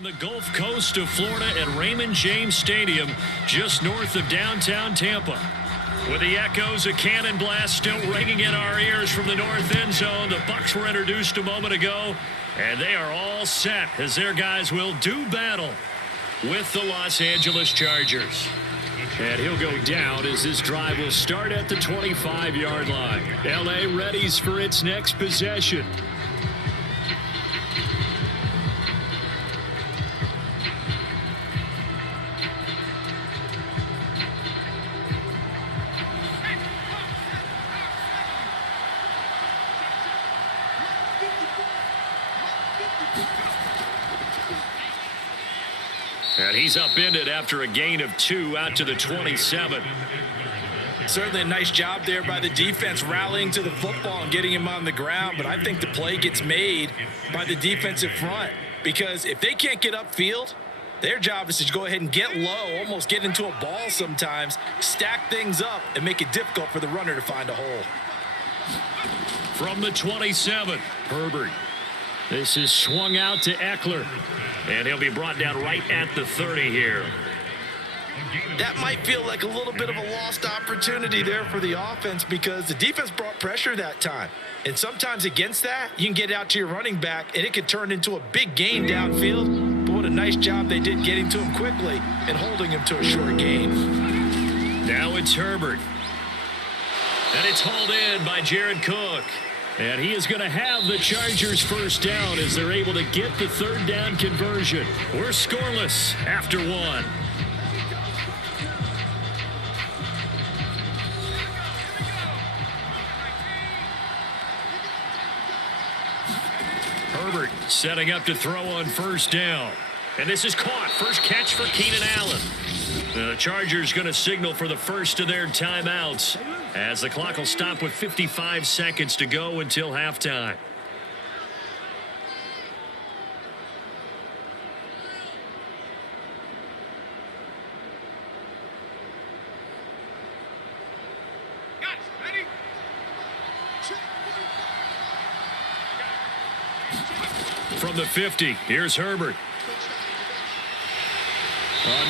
From the Gulf Coast of Florida at Raymond James Stadium, just north of downtown Tampa. With the echoes of cannon blast still ringing in our ears from the north end zone, the Bucs were introduced a moment ago, and they are all set as their guys will do battle with the Los Angeles Chargers. And he'll go down as this drive will start at the 25-yard line. L.A. readies for its next possession. And he's upended after a gain of 2 out to the 27. Certainly a nice job there by the defense rallying to the football and getting him on the ground. But I think the play gets made by the defensive front, because if they can't get upfield, their job is to go ahead and get low, almost get into a ball sometimes, stack things up, and make it difficult for the runner to find a hole. From the 27, Herbert. This is swung out to Eckler. And he'll be brought down right at the 30 here. That might feel like a little bit of a lost opportunity there for the offense, because the defense brought pressure that time. And sometimes against that, you can get out to your running back, and it could turn into a big gain downfield. But what a nice job they did getting to him quickly and holding him to a short gain. Now it's Herbert. And it's hauled in by Jared Cook. And he is going to have the Chargers first down as they're able to get the third down conversion. We're scoreless after 1. Herbert setting up to throw on first down. And this is caught. First catch for Keenan Allen. The Chargers going to signal for the first of their timeouts, as the clock will stop with 55 seconds to go until halftime. From the 50, here's Herbert.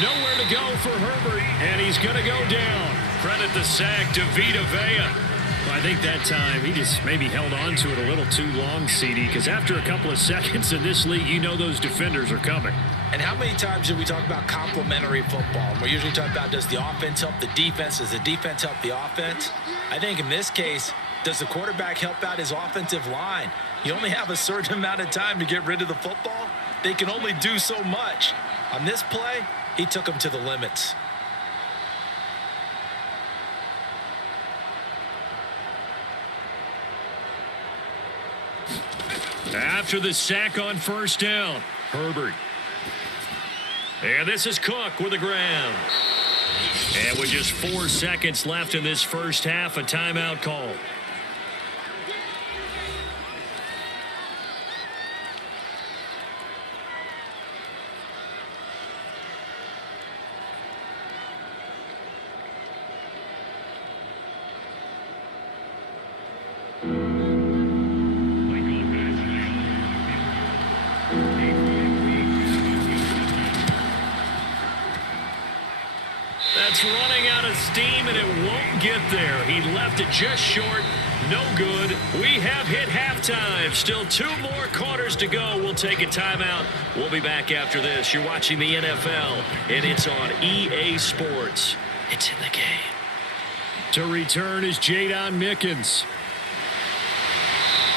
Nowhere to go for Herbert, and he's going to go down. Credit the sack to Vita Vea. Well, I think that time he just maybe held on to it a little too long, CD, because after a couple of seconds in this league, you know those defenders are coming. And how many times do we talk about complementary football? We're usually talking about, does the offense help the defense? Does the defense help the offense? I think in this case, does the quarterback help out his offensive line? You only have a certain amount of time to get rid of the football. They can only do so much. On this play, he took him to the limits. After the sack on first down, Herbert. And this is Cook with a grab. And with just 4 seconds left in this first half, a timeout call. That's running out of steam, and it won't get there. He left it just short. No good. We have hit halftime. Still 2 more quarters to go. We'll take a timeout. We'll be back after this. You're watching the NFL, and it's on EA Sports. It's in the game. To return is Jadon Mickens.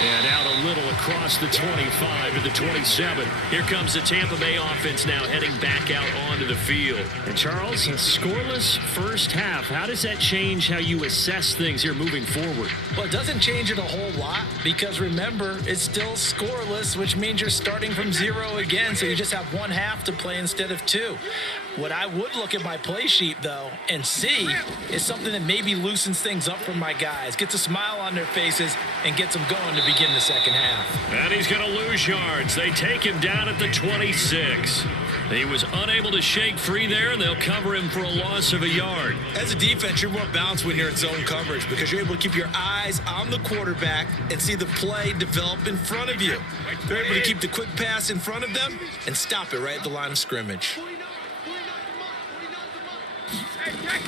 And out a little across the 25 to the 27. Here comes the Tampa Bay offense now heading back out onto the field. And Charles, a scoreless first half. How does that change how you assess things here moving forward? Well, it doesn't change it a whole lot, because remember, it's still scoreless, which means you're starting from 0 again, so you just have 1 half to play instead of 2. What I would look at my play sheet, though, and see is something that maybe loosens things up for my guys, gets a smile on their faces, and gets them going to begin the second half. And he's going to lose yards. They take him down at the 26. He was unable to shake free there, and they'll cover him for a loss of a yard. As a defense, you're more balanced when you're in zone coverage because you're able to keep your eyes on the quarterback and see the play develop in front of you. They're able to keep the quick pass in front of them and stop it right at the line of scrimmage.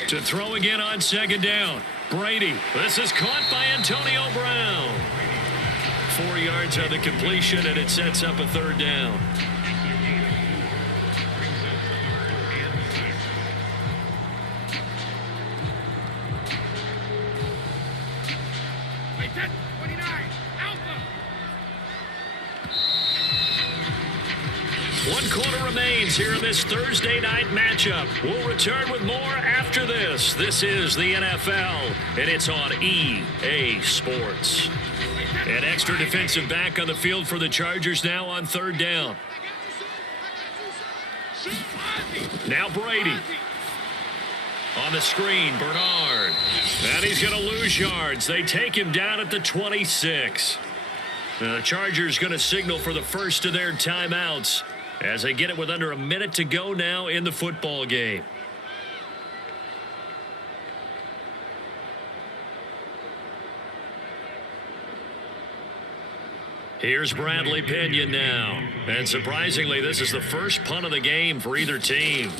To throw again on second down. Brady. This is caught by Antonio Brown. 4 yards on the completion, and it sets up a third down. One quarter remains here in this Thursday night matchup. We'll return with more after this. This is the NFL, and it's on EA Sports. An extra defensive back on the field for the Chargers now on third down. Now Brady. On the screen, Bernard. And he's going to lose yards. They take him down at the 26. The Chargers going to signal for the first of their timeouts as they get it with under a minute to go now in the football game. Here's Bradley Pinion now. And surprisingly, this is the first punt of the game for either team.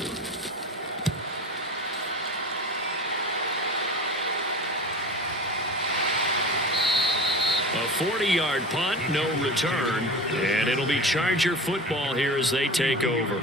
A 40-yard punt, no return, and it'll be Charger football here as they take over.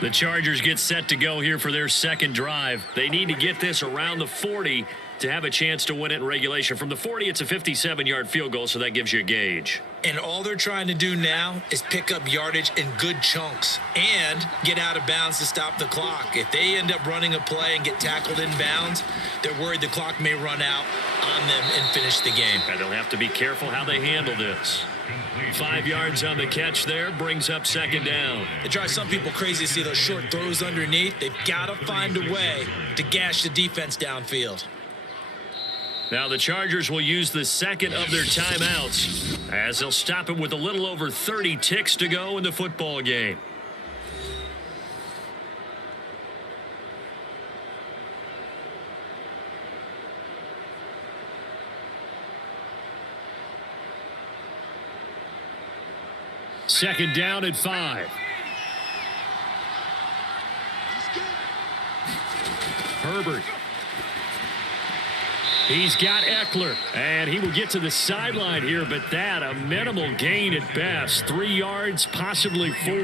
The Chargers get set to go here for their second drive. They need to get this around the 40 to have a chance to win it in regulation. From the 40, it's a 57-yard field goal, so that gives you a gauge. And all they're trying to do now is pick up yardage in good chunks and get out of bounds to stop the clock. If they end up running a play and get tackled in bounds, they're worried the clock may run out on them and finish the game. And they'll have to be careful how they handle this. 5 yards on the catch there, brings up second down. It drives some people crazy to see those short throws underneath. They've got to find a way to gash the defense downfield. Now the Chargers will use the second of their timeouts as they'll stop it with a little over 30 ticks to go in the football game. Second down at 5. Herbert. He's got Eckler, and he will get to the sideline here, but that a minimal gain at best. 3 yards, possibly 4.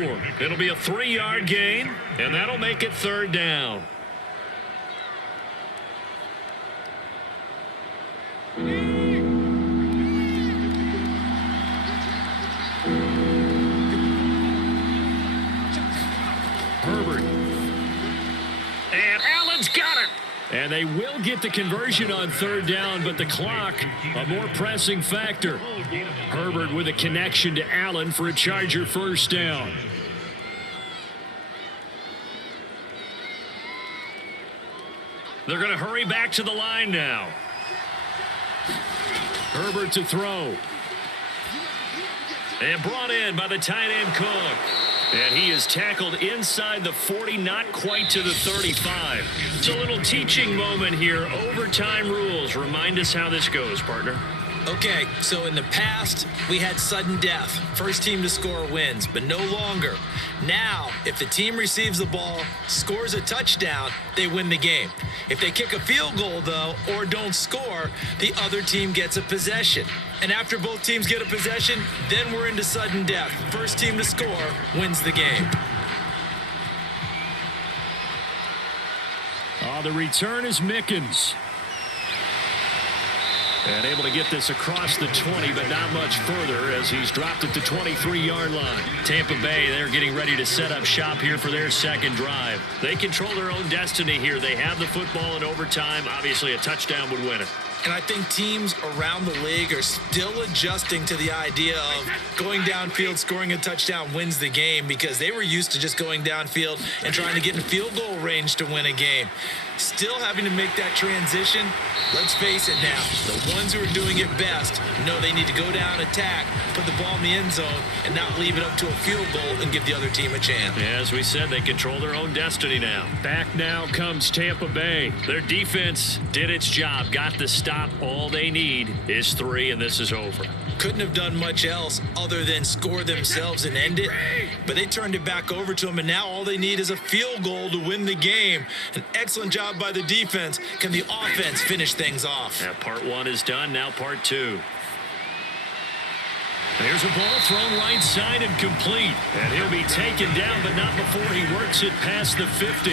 It'll be a 3-yard gain, and that'll make it third down. Herbert. And Allen's got it. And they will get the conversion on third down, but the clock, a more pressing factor. Herbert with a connection to Allen for a Charger first down. They're going to hurry back to the line now. Herbert to throw. And brought in by the tight end Cook. And he is tackled inside the 40, not quite to the 35. It's a little teaching moment here. Overtime rules. Remind us how this goes, partner. Okay, so in the past, we had sudden death. First team to score wins, but no longer. Now, if the team receives the ball, scores a touchdown, they win the game. If they kick a field goal, though, or don't score, the other team gets a possession. And after both teams get a possession, then we're into sudden death. First team to score wins the game. The return is Mickens. And able to get this across the 20, but not much further as he's dropped at the 23-yard line. Tampa Bay, they're getting ready to set up shop here for their second drive. They control their own destiny here. They have the football in overtime. Obviously, a touchdown would win it. And I think teams around the league are still adjusting to the idea of going downfield, scoring a touchdown wins the game, because they were used to just going downfield and trying to get in field goal range to win a game. Still having to make that transition. Let's face it now, the ones who are doing it best know they need to go down, attack, put the ball in the end zone, and not leave it up to a field goal and give the other team a chance. As we said, they control their own destiny now. Back now comes Tampa Bay. Their defense did its job, got the stop. All they need is 3, and this is over. Couldn't have done much else other than score themselves and end it, but they turned it back over to them, and now all they need is a field goal to win the game. An excellent job by the defense. Can the offense finish things off? Now part 1 is done, now part 2. There's a ball thrown right side and complete. And he'll be taken down, but not before he works it past the 50.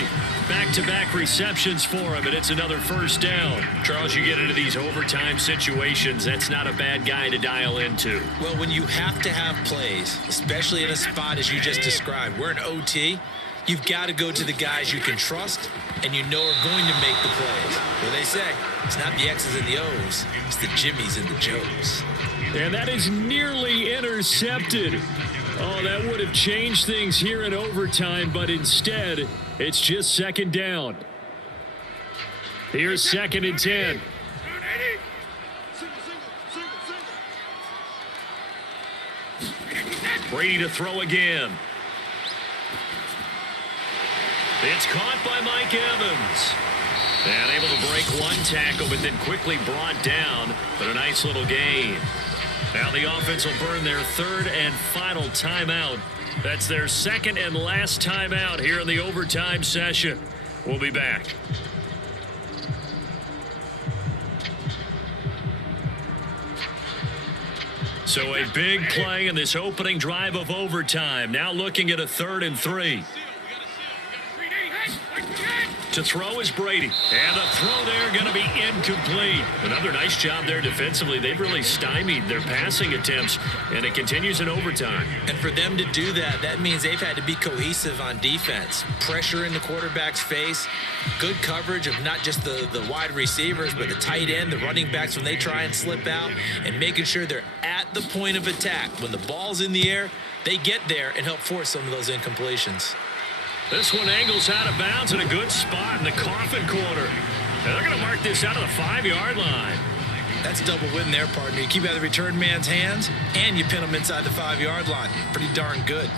Back-to-back receptions for him, and it's another first down. Charles, you get into these overtime situations, that's not a bad guy to dial into. Well, when you have to have plays, especially in a spot as you just described, we're in OT, you've got to go to the guys you can trust and you know are going to make the plays. What they say, it's not the X's and the O's, it's the Jimmies and the Joes. And that is nearly intercepted. Oh, that would have changed things here in overtime, but instead, it's just second down. Here's 2nd and 10. Brady to throw again. It's caught by Mike Evans. And able to break one tackle, but then quickly brought down. But a nice little gain. Now the offense will burn their 3rd and final timeout. That's their 2nd and last timeout here in the overtime session. We'll be back. So a big play in this opening drive of overtime. Now looking at a 3rd and 3. To throw is Brady. And the throw there going to be incomplete. Another nice job there defensively. They've really stymied their passing attempts, and it continues in overtime. And for them to do that, that means they've had to be cohesive on defense. Pressure in the quarterback's face. Good coverage of not just the wide receivers, but the tight end, the running backs when they try and slip out, and making sure they're at the point of attack. When the ball's in the air, they get there and help force some of those incompletions. This one angles out of bounds in a good spot in the coffin corner. And they're going to mark this out of the 5-yard line. That's a double win there, partner. You keep out of the return man's hands, and you pin them inside the 5-yard line. Pretty darn good.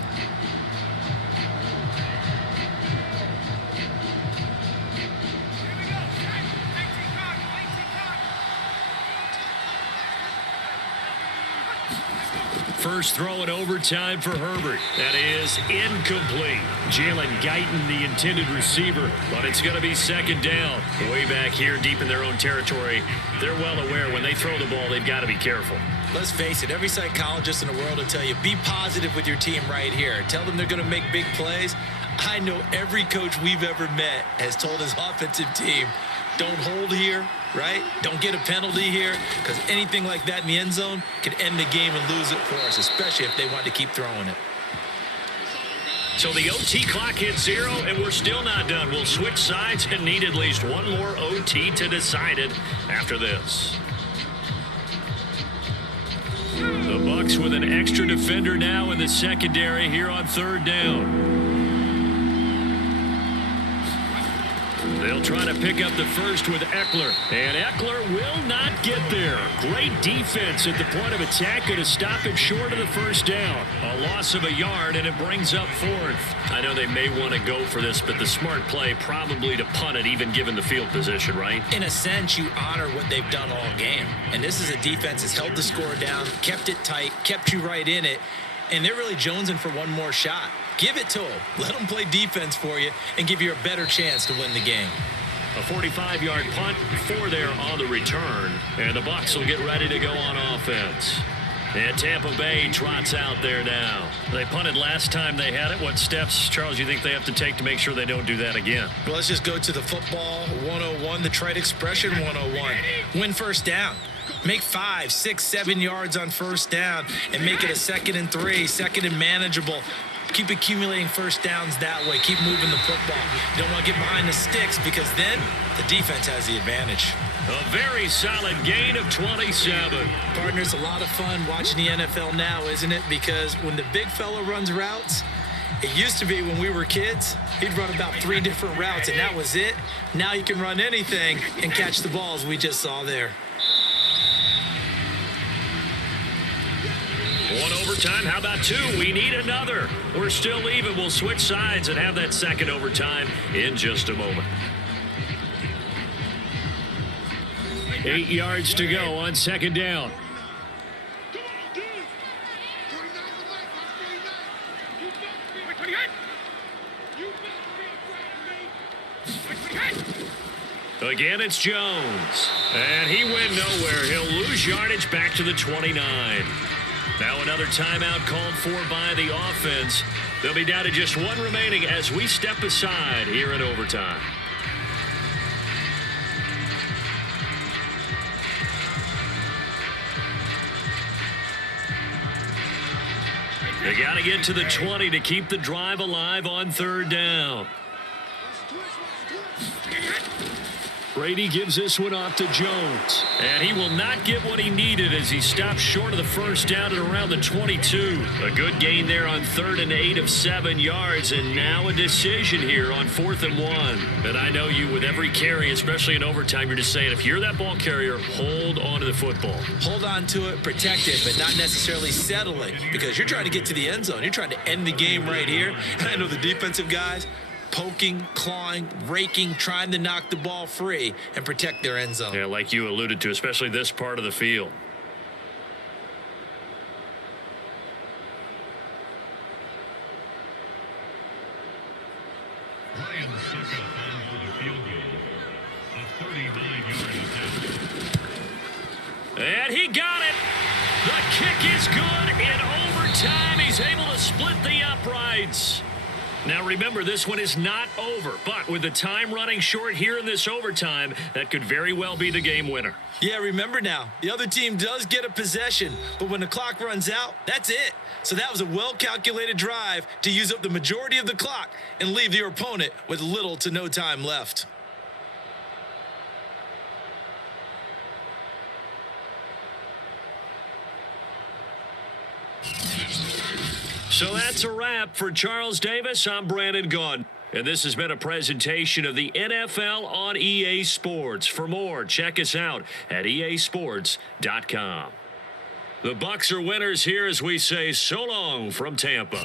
First throw in overtime for Herbert. That is incomplete. Jalen Guyton, the intended receiver, but it's going to be 2nd down. Way back here, deep in their own territory, they're well aware when they throw the ball, they've got to be careful. Let's face it, every psychologist in the world will tell you, be positive with your team right here. Tell them they're going to make big plays. I know every coach we've ever met has told his offensive team, don't hold here, right? Don't get a penalty here, because anything like that in the end zone could end the game and lose it for us, especially if they want to keep throwing it. So the OT clock hits 0, and we're still not done. We'll switch sides and need at least one more OT to decide it after this. The Bucs with an extra defender now in the secondary here on 3rd down. They'll try to pick up the first with Eckler. And Eckler will not get there. Great defense at the point of attack to stop him short of the first down. A loss of a yard, and it brings up 4th. I know they may want to go for this, but the smart play probably to punt it, even given the field position, right? In a sense, you honor what they've done all game. And this is a defense that's held the score down, kept it tight, kept you right in it, and they're really jonesing for one more shot. Give it to them. Let them play defense for you and give you a better chance to win the game. A 45-yard punt, 4 there on the return. And the Bucs will get ready to go on offense. And Tampa Bay trots out there now. They punted last time they had it. What steps, Charles, you think they have to take to make sure they don't do that again? Well, let's just go to the football 101, the trite expression 101. Win first down. Make 5, 6, 7 yards on first down and make it a 2nd and 3, 2nd and manageable. Keep accumulating first downs that way. Keep moving the football. You don't want to get behind the sticks because then the defense has the advantage. A very solid gain of 27. Partners, a lot of fun watching the NFL now, isn't it? Because when the big fella runs routes, it used to be when we were kids, he'd run about 3 different routes, and that was it. Now you can run anything and catch the balls we just saw there. One overtime. How about 2? We need another. We're still even. We'll switch sides and have that second overtime in just a moment. 8 yards to go on second down. Again, it's Jones. And he went nowhere. He'll lose yardage back to the 29. Now another timeout called for by the offense. They'll be down to just 1 remaining as we step aside here in overtime. They got to get to the 20 to keep the drive alive on third down. Brady gives this one off to Jones. And he will not get what he needed as he stops short of the first down at around the 22. A good gain there on 3rd and 8 of 7 yards. And now a decision here on 4th and 1. And I know you, with every carry, especially in overtime, you're just saying, if you're that ball carrier, hold on to the football. Hold on to it, protect it, but not necessarily settle it, because you're trying to get to the end zone. You're trying to end the game right here. And I know the defensive guys, poking, clawing, raking, trying to knock the ball free and protect their end zone. Yeah, like you alluded to, especially this part of the field. Ryan Suckup on for the field goal. A 39-yard attempt. And he got it. The kick is good in overtime. He's able to split the uprights. Now remember, this one is not over, but with the time running short here in this overtime, that could very well be the game winner. Yeah, remember now, the other team does get a possession, but when the clock runs out, that's it. So that was a well-calculated drive to use up the majority of the clock and leave your opponent with little to no time left. So that's a wrap for Charles Davis. I'm Brandon Gaudin. And this has been a presentation of the NFL on EA Sports. For more, check us out at easports.com. The Bucs are winners here as we say so long from Tampa.